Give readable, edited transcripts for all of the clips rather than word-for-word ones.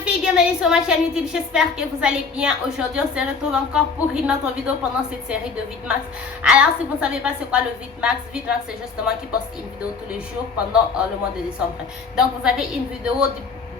les filles, bienvenue sur ma chaîne YouTube, j'espère que vous allez bien. Aujourd'hui on se retrouve encore pour une autre vidéo pendant cette série de Vidmax. Alors si vous ne savez pas c'est quoi le Vidmax, Vidmax c'est justement qui poste une vidéo tous les jours pendant le mois de décembre. Donc vous avez une vidéo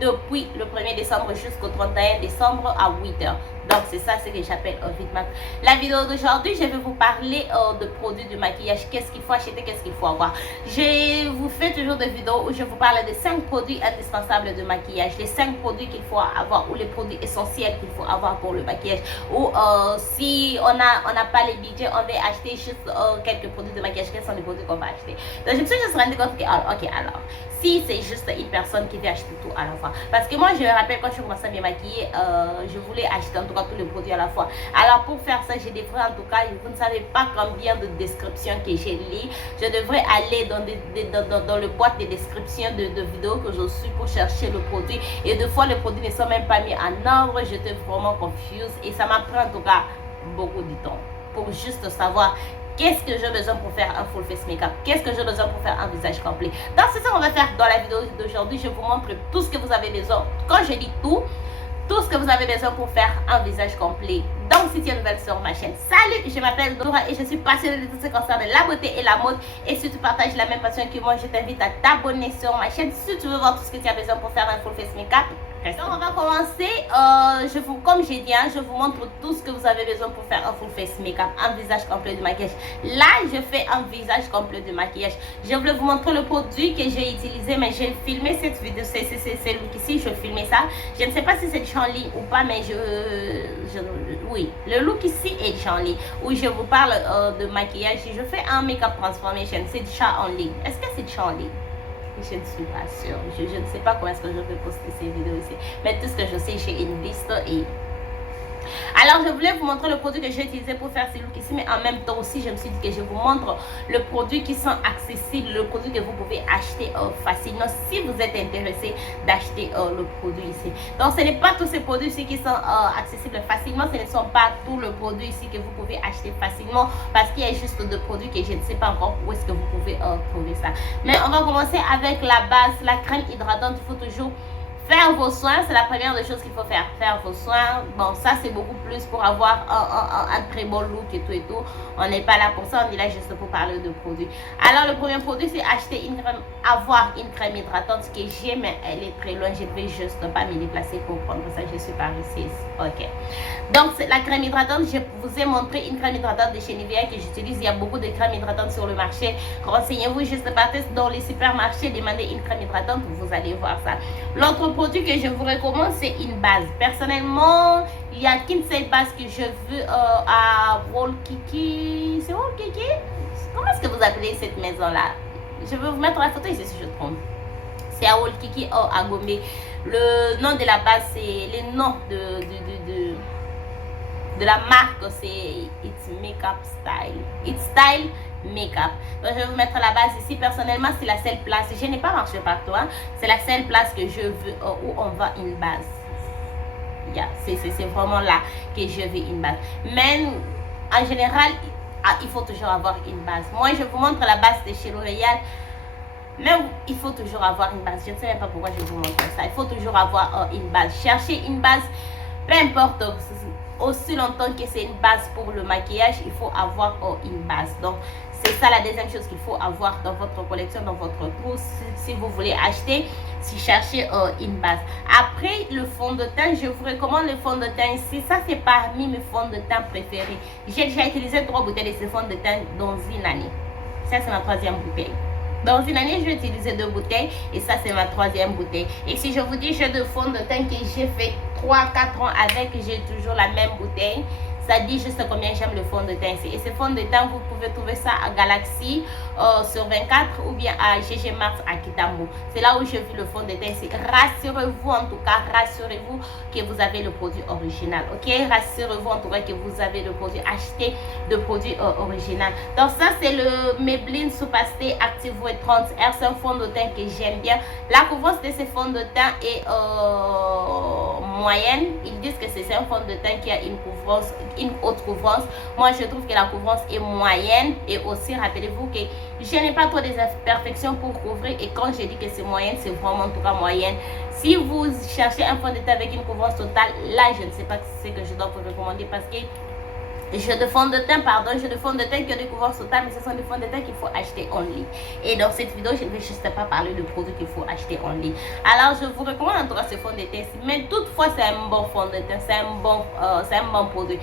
depuis le 1er décembre jusqu'au 31 décembre à 8h. Donc c'est ça ce que j'appelle Vidmax. La vidéo d'aujourd'hui, je vais vous parler de produits de maquillage. Qu'est-ce qu'il faut acheter, qu'est-ce qu'il faut avoir. Je vous fais toujours des vidéos où je vous parle de 5 produits indispensables de maquillage. Les 5 produits qu'il faut avoir ou les produits essentiels qu'il faut avoir pour le maquillage. Ou si on n'a pas les budgets, on va acheter juste quelques produits de maquillage. Quels sont les produits qu'on va acheter. Donc je me suis juste rendu compte que, ok alors, si c'est juste une personne qui veut acheter tout à la fois. Parce que moi je me rappelle quand je commençais à me maquiller, je voulais acheter en tout cas tous les produits à la fois. Alors pour faire ça, j'ai devrais en tout cas, vous ne savez pas combien de descriptions que j'ai lues. Je devrais aller dans le boîte de descriptions de vidéos que je suis pour chercher le produit. Et des fois les produits ne sont même pas mis en ordre. J'étais vraiment confuse et ça m'a pris en tout cas beaucoup de temps pour juste savoir qu'est-ce que j'ai besoin pour faire un full face makeup, qu'est-ce que j'ai besoin pour faire un visage complet. Donc c'est ça qu'on va faire dans la vidéo d'aujourd'hui. Je vous montre tout ce que vous avez besoin. Quand je dis tout ce que vous avez besoin pour faire un visage complet. Donc si tu es nouvelle sur ma chaîne, salut, je m'appelle Dora et je suis passionnée de tout ce qui concerne la beauté et la mode. Et si tu partages la même passion que moi, je t'invite à t'abonner sur ma chaîne si tu veux voir tout ce que tu as besoin pour faire un full face makeup. Donc on va commencer, comme j'ai dit, je vous montre tout ce que vous avez besoin pour faire un full face makeup, un visage complet de maquillage. Là je fais un visage complet de maquillage. Je voulais vous montrer le produit que j'ai utilisé, mais j'ai filmé cette vidéo, c'est le look ici, je filmais ça. Je ne sais pas si c'est déjà en ligne ou pas, mais oui, le look ici est déjà en ligne, où je vous parle de maquillage. Je fais un make-up transformation, c'est déjà en ligne. Est-ce que c'est déjà en ligne? Je ne suis pas sûre. Je ne sais pas comment est-ce que je vais poster ces vidéos ici. Mais tout ce que je sais, j'ai une liste et... Alors, je voulais vous montrer le produit que j'ai utilisé pour faire ces looks ici. Mais en même temps aussi, je me suis dit que je vous montre le produit qui sont accessibles. Le produit que vous pouvez acheter facilement si vous êtes intéressé d'acheter le produit ici. Donc, ce n'est pas tous ces produits ici qui sont accessibles facilement. Ce ne sont pas tous les produits ici que vous pouvez acheter facilement. Parce qu'il y a juste des produits que je ne sais pas encore où est-ce que vous pouvez trouver ça. Mais on va commencer avec la base, la crème hydratante. Il faut toujours faire vos soins, c'est la première des choses qu'il faut faire. Faire vos soins, bon ça c'est beaucoup plus pour avoir un très bon look et tout. On n'est pas là pour ça, on est là juste pour parler de produits. Alors le premier produit c'est acheter une crème, avoir une crème hydratante. Ce que j'ai, mais elle est très loin, je ne vais juste pas me déplacer pour prendre ça, je suis par ici. Ok. Donc c'est la crème hydratante, je vous ai montré une crème hydratante de chez Nivea que j'utilise. Il y a beaucoup de crèmes hydratantes sur le marché. Renseignez-vous, juste partez dans les supermarchés, demandez une crème hydratante, vous allez voir ça. L'autre produit que je vous recommande, c'est une base. Personnellement, il n'y a qu'une seule base que je veux à Wolkiki. C'est Wolkiki? Comment est-ce que vous appelez cette maison-là? Je vais vous mettre la photo ici si je trompe. C'est à Wolkiki à Gombe. Le nom de la base, c'est le nom de la marque, c'est It's Makeup Style. It's Style Makeup. Donc je vais vous mettre la base ici. Personnellement c'est la seule place, je n'ai pas marché partout, c'est la seule place que je veux où on va une base. C'est vraiment là que je veux une base. Mais en général il faut toujours avoir une base. Moi je vous montre la base de chez L'Oréal, mais il faut toujours avoir une base. Je ne sais même pas pourquoi je vous montre ça. Il faut toujours avoir une base. Cherchez une base, peu importe, aussi longtemps que c'est une base pour le maquillage, il faut avoir une base. Donc c'est ça la deuxième chose qu'il faut avoir dans votre collection, dans votre trousse, si vous voulez acheter, si cherchez une base. Après le fond de teint, je vous recommande le fond de teint ici. Ça c'est parmi mes fonds de teint préférés. J'ai déjà utilisé 3 bouteilles de ce fond de teint dans une année. Ça c'est ma 3e bouteille. Dans une année, je vais utiliser 2 bouteilles et ça c'est ma 3e bouteille. Et si je vous dis j'ai de fond de teint que j'ai fait 3-4 ans avec, j'ai toujours la même bouteille. Ça dit juste combien j'aime le fond de teint. Et ce fond de teint, vous pouvez trouver ça à Galaxy sur 24 ou bien à GG Mars à Kitambo. C'est là où j'ai vu le fond de teint. Rassurez-vous en tout cas, rassurez-vous que vous avez le produit original. Ok, rassurez-vous en tout cas que vous avez le produit. Achetez le produit original. Donc ça c'est le Maybelline Superstay Active White 30R. C'est un fond de teint que j'aime bien. La couvrance de ce fond de teint est moyenne. Ils disent que c'est un fond de teint qui a une haute couvrance. Moi, je trouve que la couvrance est moyenne. Et aussi, rappelez-vous que je n'ai pas trop des imperfections pour couvrir. Et quand je dis que c'est moyenne, c'est vraiment en tout cas moyenne. Si vous cherchez un fond de teint avec une couvrance totale, là, je ne sais pas ce que je dois vous recommander parce que jeux de fond de teint, qui ont des couverts totales, mais ce sont des fonds de teint qu'il faut acheter en ligne. Et dans cette vidéo, je ne vais juste pas parler de produits qu'il faut acheter en ligne. Alors, je vous recommande en tout cas ce fond de teint. Mais toutefois, c'est un bon fond de teint, c'est un bon produit.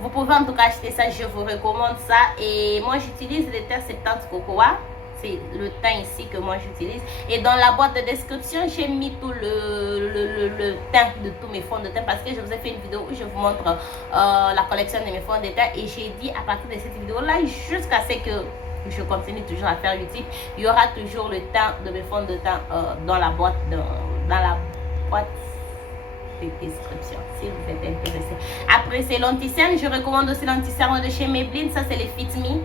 Vous pouvez en tout cas acheter ça, je vous recommande ça. Et moi, j'utilise le teint 70 Cocoa. C'est le teint ici que moi j'utilise. Et dans la boîte de description, j'ai mis tout le teint de tous mes fonds de teint parce que je vous ai fait une vidéo où je vous montre la collection de mes fonds de teint. Et j'ai dit à partir de cette vidéo-là, jusqu'à ce que je continue toujours à faire YouTube, il y aura toujours le teint de mes fonds de teint dans la boîte de description si vous êtes intéressé. Après, c'est l'anti-cerne. Je recommande aussi l'anti-cerne de chez Maybelline. Ça, c'est les Fit Me.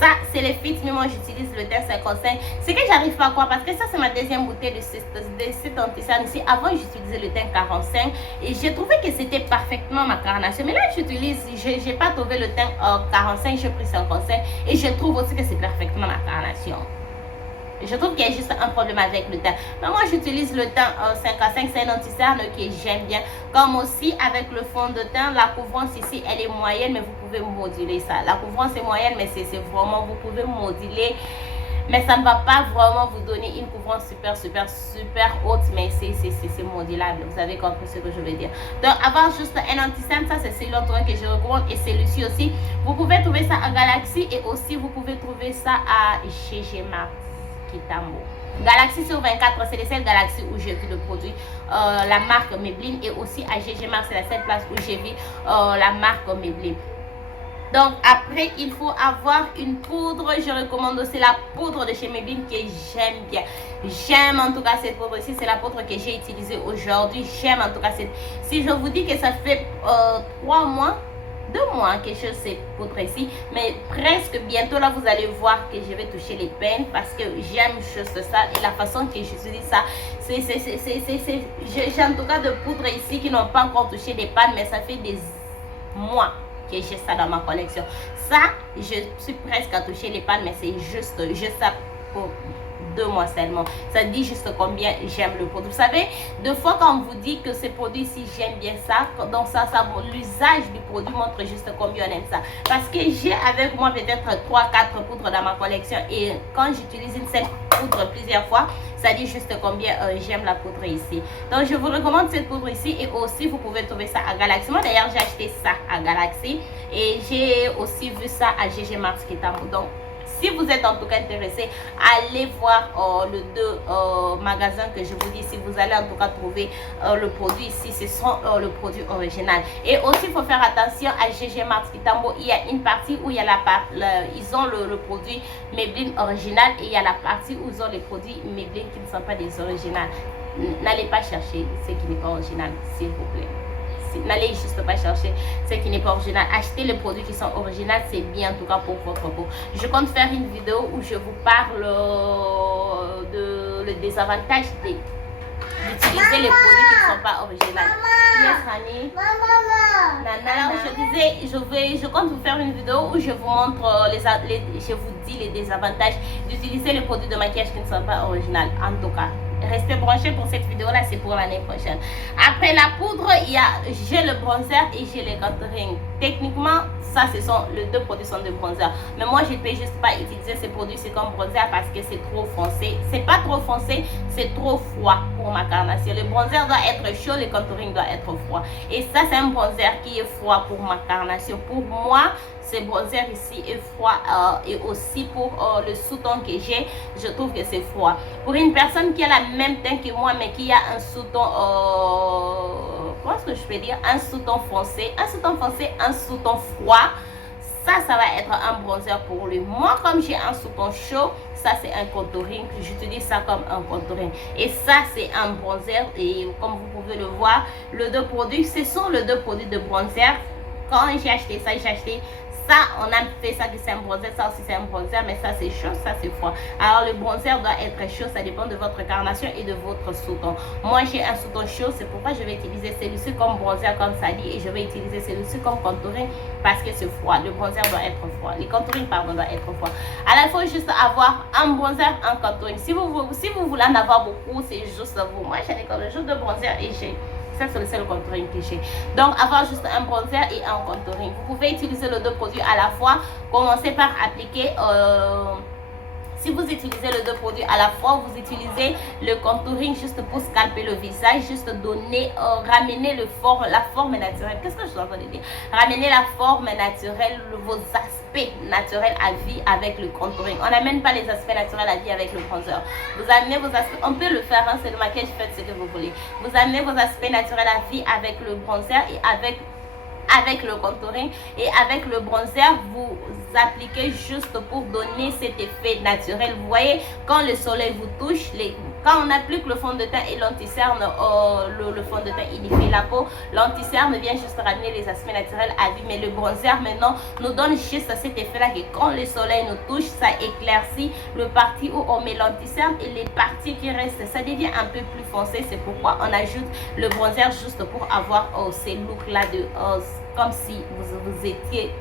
Ça, c'est les Fit Me. Moi, j'utilise le teint 55. C'est que j'arrive pas à croire parce que ça, c'est ma deuxième bouteille de cet anti-cerne ici. Avant, j'utilisais le teint 45 et j'ai trouvé que c'était parfaitement ma carnation. Mais là, j'utilise, j'ai pas trouvé le teint 45, j'ai pris 55 et je trouve aussi que c'est parfaitement ma carnation. Je trouve qu'il y a juste un problème avec le teint. Mais moi, j'utilise le teint 55. C'est un anti-cerne que j'aime bien. Comme aussi avec le fond de teint, la couvrance ici, elle est moyenne, mais vous pouvez moduler ça. La couvrance est moyenne, mais c'est vraiment, vous pouvez moduler. Mais ça ne va pas vraiment vous donner une couvrance super haute, mais c'est modulable. Vous avez compris ce que je veux dire. Donc, avoir juste un anti-cerne, ça, c'est l'autre que je recommande. Et celui-ci aussi, vous pouvez trouver ça à Galaxy et aussi, vous pouvez trouver ça à GG Mart. Galaxy sur 24, c'est les seules Galaxy où j'ai vu le produit, la marque Maybelline, et aussi à GG Mart, c'est la seule place où j'ai vu la marque Maybelline. Donc après, il faut avoir une poudre. Je recommande aussi la poudre de chez Maybelline que j'aime bien. J'aime en tout cas cette poudre ici. C'est la poudre que j'ai utilisée aujourd'hui. J'aime en tout cas cette. Si je vous dis que ça fait 3 mois, 2 mois que je sais poudre ici, mais presque bientôt là vous allez voir que je vais toucher les peines parce que j'aime juste ça et la façon que j'utilise ça, j'ai en tout cas de poudre ici qui n'ont pas encore touché les pannes, mais ça fait des mois que j'ai ça dans ma collection. Ça, je suis presque à toucher les pannes, mais c'est juste ça pour 2 mois seulement. Ça dit juste combien j'aime le produit. Vous savez, deux fois quand on vous dit que ce produit-ci, j'aime bien ça, donc ça l'usage du produit montre juste combien on aime ça. Parce que j'ai avec moi peut-être 3-4 poudres dans ma collection et quand j'utilise une seule poudre plusieurs fois, ça dit juste combien j'aime la poudre ici. Donc je vous recommande cette poudre ici et aussi vous pouvez trouver ça à Galaxy. Moi d'ailleurs j'ai acheté ça à Galaxy et j'ai aussi vu ça à GG Mart qui est à moi. Donc si vous êtes en tout cas intéressé, allez voir le 2 magasins que je vous dis. Si vous allez en tout cas trouver le produit ici, ce sont le produit original. Et aussi, il faut faire attention à GG Mart Kitambo. Il y a une partie où il y a ils ont le produit Maybelline original et il y a la partie où ils ont les produits Maybelline qui ne sont pas des originales. N'allez pas chercher ce qui n'est pas original, s'il vous plaît. N'allez juste pas chercher ce qui n'est pas original. Achetez les produits qui sont originaux, c'est bien en tout cas pour votre peau. Je compte faire une vidéo où je vous parle de le désavantage d'utiliser les produits qui ne sont pas originaux. Yes, honey. Alors je compte vous faire une vidéo où je vous montre je vous dis les désavantages d'utiliser les produits de maquillage qui ne sont pas originaux. En tout cas, restez branchés pour cette vidéo là, c'est pour l'année prochaine. Après la poudre, j'ai le bronzer et j'ai le contouring. Techniquement, ça les 2 produits sont de bronzer, mais moi je ne peux juste pas utiliser ces produits comme bronzer parce que c'est trop foncé. C'est pas trop foncé, c'est trop froid pour ma carnation. Le bronzer doit être chaud, le contouring doit être froid, et ça c'est un bronzer qui est froid pour ma carnation. Pour moi, ce bronzer ici est froid et aussi pour le sous-ton que j'ai, je trouve que c'est froid. Pour une personne qui a la même teinte que moi mais qui a un sous-ton comment est-ce que je peux dire, un sous-ton foncé, un sous-ton froid, ça va être un bronzer pour lui. Moi, comme j'ai un sous-ton chaud, ça c'est un contouring, j'utilise ça comme un contouring. Et ça c'est un bronzer et comme vous pouvez le voir, les 2 produits, ce sont les 2 produits de bronzer. Quand j'ai acheté ça, j'ai acheté ça, on a fait ça que c'est un bronzer, ça aussi c'est un bronzer, mais ça c'est chaud, ça c'est froid. Alors le bronzer doit être chaud, ça dépend de votre carnation et de votre sous-ton. Moi j'ai un sous-ton chaud, c'est pourquoi je vais utiliser celui-ci comme bronzer comme ça dit, et je vais utiliser celui-ci comme contouring parce que c'est froid. Le bronzer doit être froid, les contouring pardon doit être froid. Alors il faut juste avoir un bronzer, un contouring. Si vous voulez en avoir beaucoup, c'est juste vous. Moi j'en ai comme le jour de bronzer et j'ai. Ça, c'est le seul contouring que j'ai. Donc, avoir juste un bronzer et un contouring. Vous pouvez utiliser les deux produits à la fois. Commencez par appliquer... si vous utilisez les deux produits à la fois, vous utilisez le contouring juste pour scalper le visage, juste donner, ramener la forme naturelle. Qu'est-ce que je suis en train de dire? Ramener la forme naturelle, vos aspects naturels à vie avec le contouring. On n'amène pas les aspects naturels à vie avec le bronzer. Vous amenez vos aspects, on peut le faire, hein, c'est le maquillage, faites ce que vous voulez. Vous amenez vos aspects naturels à vie avec le bronzer et avec le contouring, et avec le bronzer vous appliquez juste pour donner cet effet naturel. Vous voyez, quand le soleil vous touche, quand on applique le fond de teint et l'anti-cerne, le fond de teint unifie la peau, l'anti-cerne vient juste ramener les aspects naturels à vie, mais le bronzer maintenant nous donne juste cet effet là que quand le soleil nous touche, ça éclaircit le parti où on met l'anti-cerne et les parties qui restent, ça devient un peu plus foncé. C'est pourquoi on ajoute le bronzer juste pour avoir ces looks là de comme si vous étiez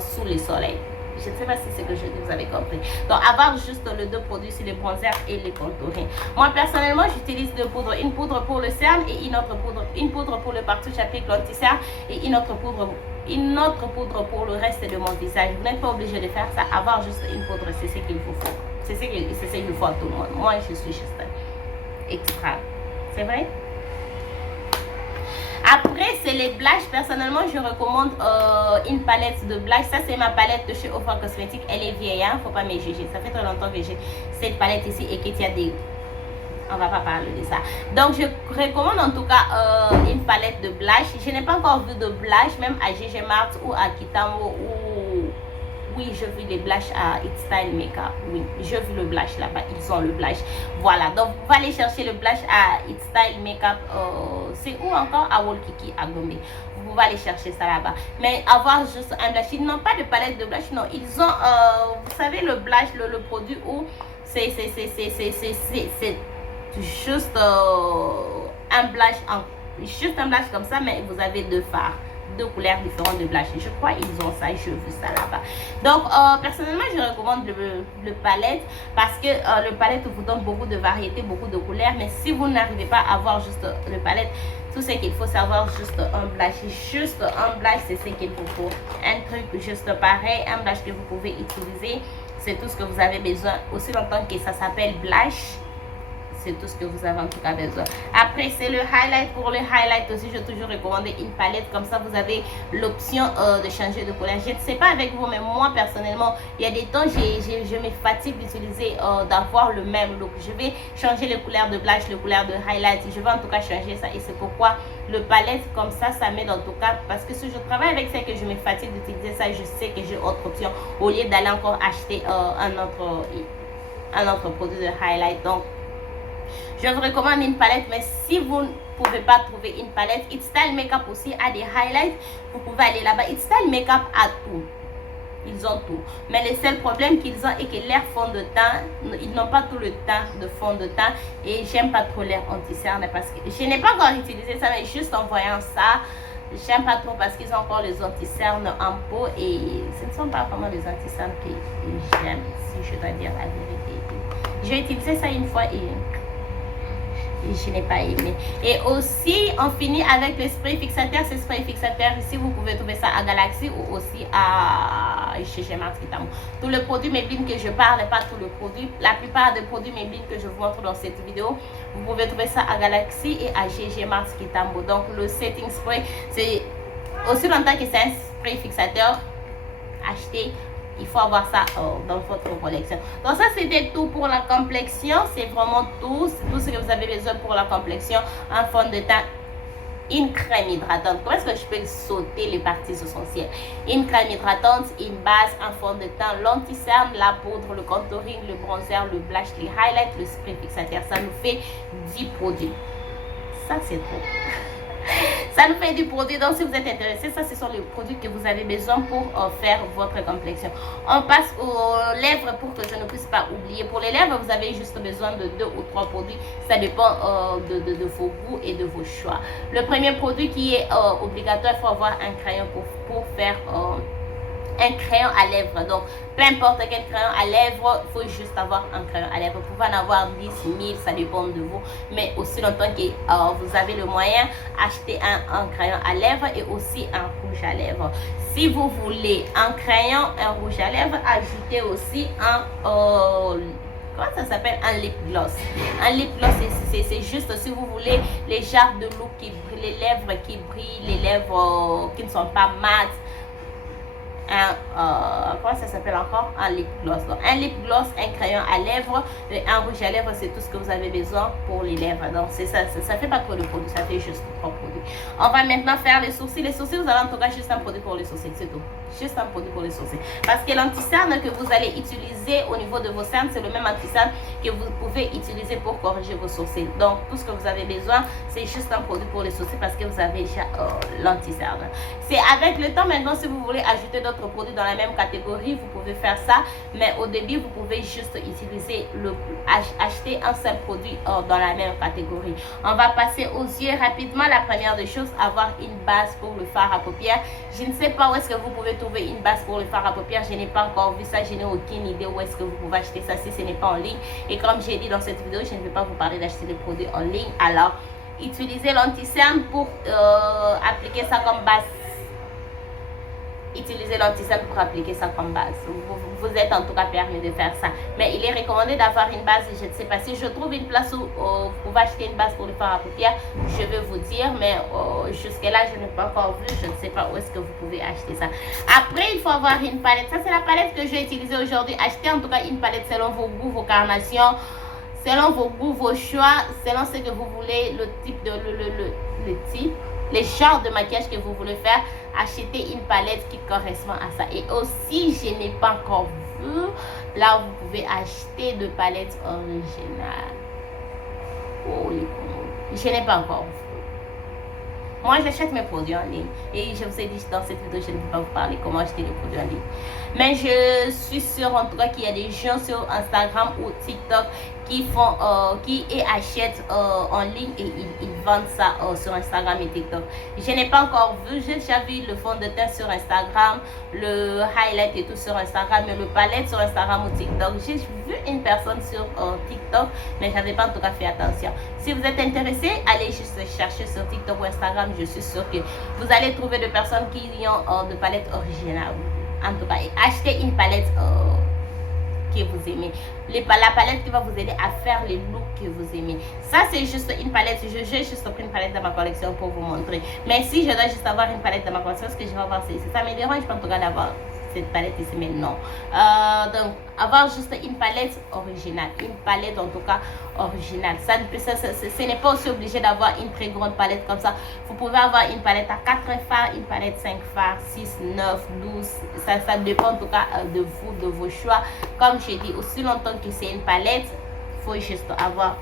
sous le soleil. Je ne sais pas si c'est ce que je dis, vous avez compris. Donc, avoir juste les deux produits, c'est les bronzers et les contouring. Moi, personnellement, j'utilise deux poudres. Une poudre pour le cerne et une autre poudre. Une poudre pour le partout, j'applique l'anti-cerne, et une autre poudre pour le reste de mon visage. Vous n'êtes pas obligé de faire ça. Avoir juste une poudre, c'est ce qu'il vous faut. C'est ce qu'il faut à tout le monde. Moi, je suis juste extra. C'est vrai? Après, c'est les blushes. Personnellement, je recommande une palette de blush. Ça, c'est ma palette de chez Ofra Cosmetics. Elle est vieille, hein? Faut pas me juger. Ça fait très longtemps que j'ai cette palette ici et qu'il y a des... On va pas parler de ça. Donc, je recommande en tout cas une palette de blush. Je n'ai pas encore vu de blush, même à GG Mart ou à Kitamo ou... Oui, je vis les blushs à It Style Makeup. Oui, je vis le blush là-bas. Ils ont le blush. Voilà. Donc, vous pouvez aller chercher le blush à It Style Makeup. C'est où encore? À Wolkiki, à Gombe. Vous pouvez aller chercher ça là-bas. Mais avoir juste un blush. Ils n'ont pas de palette de blush. Non, ils ont, vous savez, le blush, le produit où c'est juste un blush, juste un blush comme ça, mais vous avez deux fards. Deux couleurs différentes de blush. Je crois ils ont ça, je veux ça là-bas. Donc personnellement je recommande le palette parce que le palette vous donne beaucoup de variétés, beaucoup de couleurs. Mais si vous n'arrivez pas à avoir juste le palette, tout ce qu'il faut savoir juste un blush. Juste un blush, c'est ce qu'il vous faut. Un truc juste pareil, un blush que vous pouvez utiliser, c'est tout ce que vous avez besoin. Aussi longtemps que ça s'appelle blush, c'est tout ce que vous avez en tout cas besoin. Après, c'est le highlight. Pour le highlight aussi, je toujours recommander une palette. Comme ça, vous avez l'option de changer de couleur. Je ne sais pas avec vous, mais moi, personnellement, il y a des temps, je me fatigue d'utiliser, d'avoir le même look. Je vais changer les couleurs de blush, les couleurs de highlight. Je vais en tout cas changer ça. Et c'est pourquoi le palette, comme ça m'aide en tout cas. Parce que si je travaille avec ça et que je me fatigue d'utiliser ça, je sais que j'ai autre option. Au lieu d'aller encore acheter un autre produit de highlight. Donc, je vous recommande une palette, mais si vous ne pouvez pas trouver une palette, It Style Makeup aussi a des highlights. Vous pouvez aller là-bas. It Style Makeup a tout. Ils ont tout. Mais le seul problème qu'ils ont est que leur fond de teint, ils n'ont pas tout le teint de fond de teint. Et j'aime pas trop leur anti-cerne parce que je n'ai pas encore utilisé ça, mais juste en voyant ça, j'aime pas trop parce qu'ils ont encore les anti-cernes en peau et ce ne sont pas vraiment les anti-cernes que j'aime, si je dois dire la vérité. J'ai utilisé ça une fois et je n'ai pas aimé. Et aussi on finit avec le spray fixateur. Ce spray fixateur ici vous pouvez trouver ça à Galaxy ou aussi à GG Mart Kitamo. Tout le produit Maybelline que je parle, pas tout le produit, la plupart des produits Maybelline que je vous montre dans cette vidéo, vous pouvez trouver ça à Galaxy et à GG Mart Kitamo. Donc le setting spray, c'est aussi longtemps que c'est un spray fixateur, acheté, il faut avoir ça dans votre collection. Donc ça c'était tout pour la complexion. C'est vraiment tout ce que vous avez besoin pour la complexion. Un fond de teint, une crème hydratante. Comment est-ce que je peux sauter les parties essentielles? Une crème hydratante, une base, un fond de teint, l'anti-cerne, la poudre, le contouring, le bronzer, le blush, les highlights, le spray fixateur. Ça nous fait 10 produits. Ça c'est trop. Ça nous fait du produit. Donc, si vous êtes intéressé, ça, ce sont les produits que vous avez besoin pour faire votre complexion. On passe aux lèvres pour que je ne puisse pas oublier. Pour les lèvres, vous avez juste besoin de 2 ou 3 produits. Ça dépend de vos goûts et de vos choix. Le premier produit qui est obligatoire, il faut avoir un crayon pour faire un crayon à lèvres. Donc, peu importe quel crayon à lèvres, il faut juste avoir un crayon à lèvres. Vous pouvez en avoir 10 000, ça dépend de vous. Mais aussi longtemps que vous avez le moyen, achetez un crayon à lèvres et aussi un rouge à lèvres. Si vous voulez un crayon, un rouge à lèvres, ajoutez aussi un... comment ça s'appelle? Un lip gloss. Un lip gloss, c'est juste si vous voulez les genres de look qui brillent, les lèvres qui brillent, les lèvres qui ne sont pas mates. Comment ça s'appelle encore? Un lip gloss. Donc, un lip gloss, un crayon à lèvres, un rouge à lèvres, c'est tout ce que vous avez besoin pour les lèvres. Donc, c'est ça, ça fait pas trop de produits, ça fait juste 3 produits. On va maintenant faire les sourcils. Les sourcils, vous avez en tout cas juste un produit pour les sourcils, c'est tout. Juste un produit pour les sourcils. Parce que l'anti-cerne que vous allez utiliser au niveau de vos cernes, c'est le même anti-cerne que vous pouvez utiliser pour corriger vos sourcils. Donc, tout ce que vous avez besoin, c'est juste un produit pour les sourcils parce que vous avez déjà l'anti-cerne. C'est avec le temps maintenant, si vous voulez ajouter d'autres produits dans la même catégorie, vous pouvez faire ça. Mais au début, vous pouvez juste utiliser acheter un seul produit dans la même catégorie. On va passer aux yeux rapidement. La première des choses, avoir une base pour le fard à paupières. Je ne sais pas où est-ce que vous pouvez trouver une base pour le fard à paupières. Je n'ai pas encore vu ça. Je n'ai aucune idée où est-ce que vous pouvez acheter ça si ce n'est pas en ligne. Et comme j'ai dit dans cette vidéo, je ne vais pas vous parler d'acheter des produits en ligne. Alors, utilisez l'anti-cerne pour appliquer ça comme base. Utilisez l'anti-cerne pour appliquer ça comme base. Vous êtes en tout cas permis de faire ça. Mais il est recommandé d'avoir une base. Je ne sais pas si je trouve une place où vous pouvez acheter une base pour le fard à paupières. Je vais vous dire. Mais jusque là, je n'ai pas encore vu. Je ne sais pas où est-ce que vous pouvez acheter ça. Après, il faut avoir une palette. Ça, c'est la palette que je vais utiliser aujourd'hui. Achetez en tout cas une palette selon vos goûts, vos carnations. Selon vos goûts, vos choix. Selon ce que vous voulez. Le type de... le type. Les genres de maquillage que vous voulez faire, achetez une palette qui correspond à ça. Et aussi, je n'ai pas encore vu, là vous pouvez acheter de palettes originales. Oh les promos. Je n'ai pas encore vu. Moi, j'achète mes produits en ligne. Et je vous ai dit dans cette vidéo, je ne vais pas vous parler comment acheter les produits en ligne. Mais je suis sûre en tout cas qu'il y a des gens sur Instagram ou TikTok qui achètent en ligne et ils vendent ça sur Instagram et TikTok. Je n'ai pas encore vu. J'ai déjà vu le fond de teint sur Instagram, le highlight et tout sur Instagram, mais le palette sur Instagram ou TikTok. J'ai vu une personne sur TikTok, mais je n'avais pas en tout cas fait attention. Si vous êtes intéressé, allez juste chercher sur TikTok ou Instagram. Je suis sûre que vous allez trouver des personnes qui ont de palettes originales. En tout cas, achetez une palette que vous aimez. La palette qui va vous aider à faire les looks que vous aimez. Ça, c'est juste une palette. J'ai juste pris une palette dans ma collection pour vous montrer. Mais si je dois juste avoir une palette dans ma collection, ce que je vais avoir, c'est ça me dérange pas en tout cas d'avoir cette palette ici, mais non. Donc, avoir juste une palette originale. Une palette en tout cas originale. Ce n'est pas aussi obligé d'avoir une très grande palette comme ça. Vous pouvez avoir une palette à 4 fards, une palette 5 fards, 6, 9, 12. Ça dépend en tout cas de vous, de vos choix. Comme j'ai dit, aussi longtemps que c'est une palette, il faut juste avoir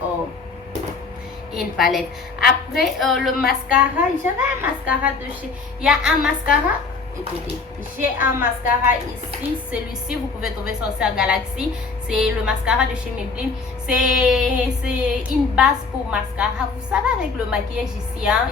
une palette. Après, le mascara, j'avais un mascara de chez... Il y a un mascara... Écoutez, j'ai un mascara ici. Celui-ci, vous pouvez trouver sur Galaxy. C'est le mascara de chez Maybelline. C'est une base pour mascara. Vous savez, avec le maquillage ici, hein,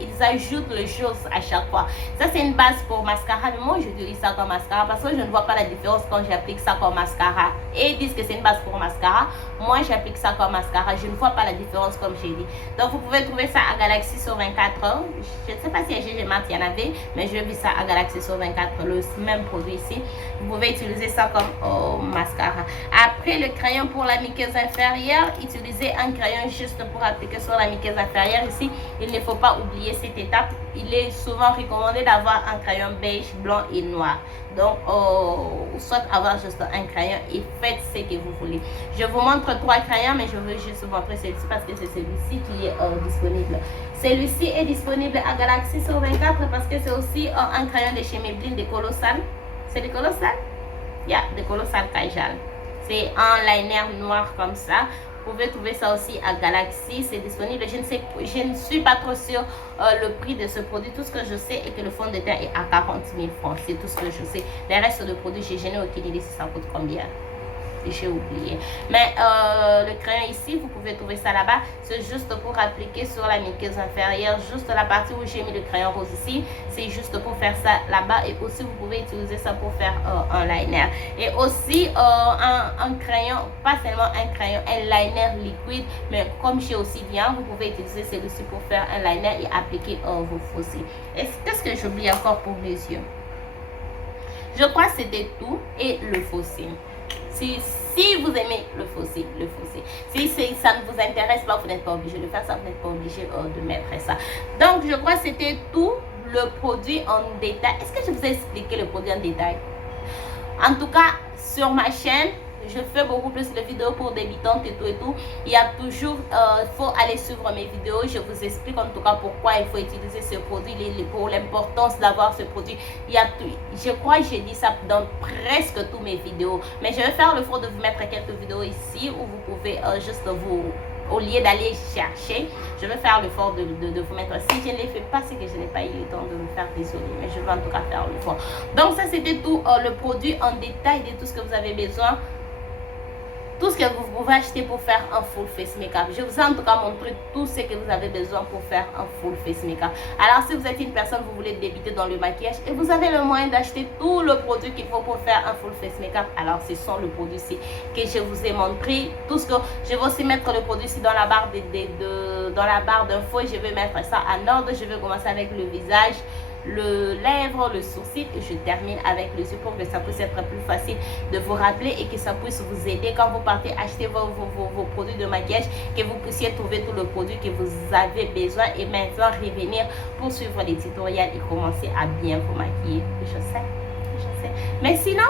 ils ajoutent les choses à chaque fois. Ça, c'est une base pour mascara. Mais moi, j'utilise ça comme mascara parce que je ne vois pas la différence quand j'applique ça comme mascara. Et ils disent que c'est une base pour mascara. Moi, j'applique ça comme mascara. Je ne vois pas la différence comme j'ai dit. Donc, vous pouvez trouver ça à Galaxy sur 24 heures. Je ne sais pas si à GG Mart, il y en avait. Mais je vis ça à Galaxy sur 24 heures. Le même produit ici. Vous pouvez utiliser ça comme mascara. Après, le crayon pour la muqueuse inférieure. Utilisez un crayon juste pour appliquer sur la muqueuse inférieure. Ici, il ne faut pas oublier cette étape. Il est souvent recommandé d'avoir un crayon beige, blanc et noir. Donc, soit avoir juste un crayon et faites ce que vous voulez. Je vous montre 3 crayons, mais je veux juste vous montrer celui-ci parce que c'est celui-ci qui est disponible. Celui-ci est disponible à Galaxy sur 24 parce que c'est aussi un crayon de chez Maybelline de Colossal. C'est de Colossal? Yeah, de Colossal Kajal. C'est un liner noir comme ça. Vous pouvez trouver ça aussi à Galaxy, c'est disponible. Je ne suis pas trop sûre le prix de ce produit. Tout ce que je sais est que le fond de teint est à 40 000 francs. C'est tout ce que je sais. Les restes de produits, je n'ai aucune idée si ça coûte combien. J'ai oublié. Mais le crayon ici, vous pouvez trouver ça là-bas. C'est juste pour appliquer sur la muqueuse inférieure. Juste la partie où j'ai mis le crayon rose ici. C'est juste pour faire ça là-bas. Et aussi, vous pouvez utiliser ça pour faire un liner. Et aussi, un crayon, pas seulement un crayon, un liner liquide. Mais comme j'ai aussi bien, vous pouvez utiliser celui-ci pour faire un liner et appliquer vos faux cils. Qu'est-ce que j'oublie encore pour mes yeux? Je crois que c'était tout. Et le faux cils. Si vous aimez le fossé. Si ça ne vous intéresse pas, vous n'êtes pas obligé de faire ça, vous n'êtes pas obligé de mettre ça. Donc, je crois que c'était tout le produit en détail. Est-ce que je vous ai expliqué le produit en détail? En tout cas, sur ma chaîne, je fais beaucoup plus de vidéos pour débutantes et tout. Il y a toujours, il faut aller suivre mes vidéos. Je vous explique en tout cas pourquoi il faut utiliser ce produit, pour l'importance d'avoir ce produit. Il y a tout, je crois que j'ai dit ça dans presque tous mes vidéos. Mais je vais faire l'effort de vous mettre quelques vidéos ici où vous pouvez juste au lieu d'aller chercher, je vais faire l'effort de vous mettre. Si je ne l'ai fait pas, c'est que je n'ai pas eu le temps de le faire, désolé, mais je vais en tout cas faire l'effort. Donc ça, c'était tout le produit en détail de tout ce que vous avez besoin. Tout ce que vous pouvez acheter pour faire un full face makeup. Je vous ai en tout cas montré tout ce que vous avez besoin pour faire un full face makeup. Alors si vous êtes une personne, vous voulez débuter dans le maquillage et vous avez le moyen d'acheter tout le produit qu'il faut pour faire un full face makeup, alors ce sont le produit ici que je vous ai montré. Tout ce que je vais aussi mettre le produit ici dans la barre dans la barre d'infos. Je vais mettre ça en ordre. Je vais commencer avec le visage, le lèvre, le sourcil et je termine avec les yeux pour que ça puisse être plus facile de vous rappeler et que ça puisse vous aider quand vous partez acheter vos produits de maquillage, que vous puissiez trouver tout le produit que vous avez besoin et maintenant revenir pour suivre les tutoriels et commencer à bien vous maquiller. Je sais. Mais sinon,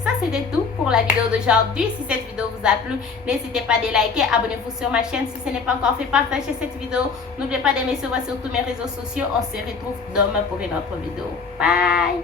ça c'était tout pour la vidéo d'aujourd'hui. Si cette vidéo vous a plu, n'hésitez pas à liker, abonnez-vous sur ma chaîne si ce n'est pas encore fait, partagez cette vidéo. N'oubliez pas de me suivre sur tous mes réseaux sociaux. On se retrouve demain pour une autre vidéo. Bye!